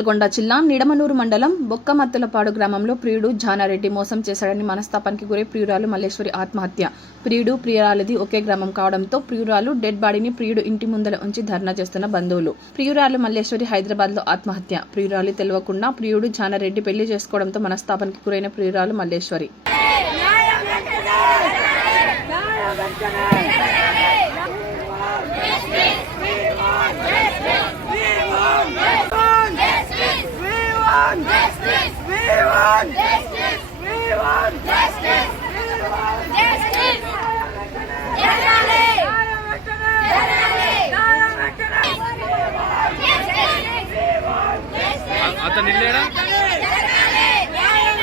నల్గొండ జిల్లా నిడమనూరు మండలం బొక్కమత్తులపాడు గ్రామంలో ప్రియుడు జానారెడ్డి మోసం చేశాడని మనస్తాపానికి గురై ప్రియురాలు మల్లేశ్వరి ఆత్మహత్య. ప్రియుడు ప్రియురాలిది ఒకే గ్రామం కావడంతో ప్రియురాలు డెడ్ బాడీని ప్రియుడు ఇంటి ముందర ఉంచి ధర్నా చేస్తున్న బంధువులు. ప్రియురాలు మల్లేశ్వరి హైదరాబాద్ లో ఆత్మహత్య. ప్రియురాలు తెలియకుండా ప్రియుడు జానారెడ్డి పెళ్లి చేసుకోవడంతో మనస్తాపానికి గురైన ప్రియురాలు మల్లేశ్వరి. అతను ఇల్లేడా న్యాయం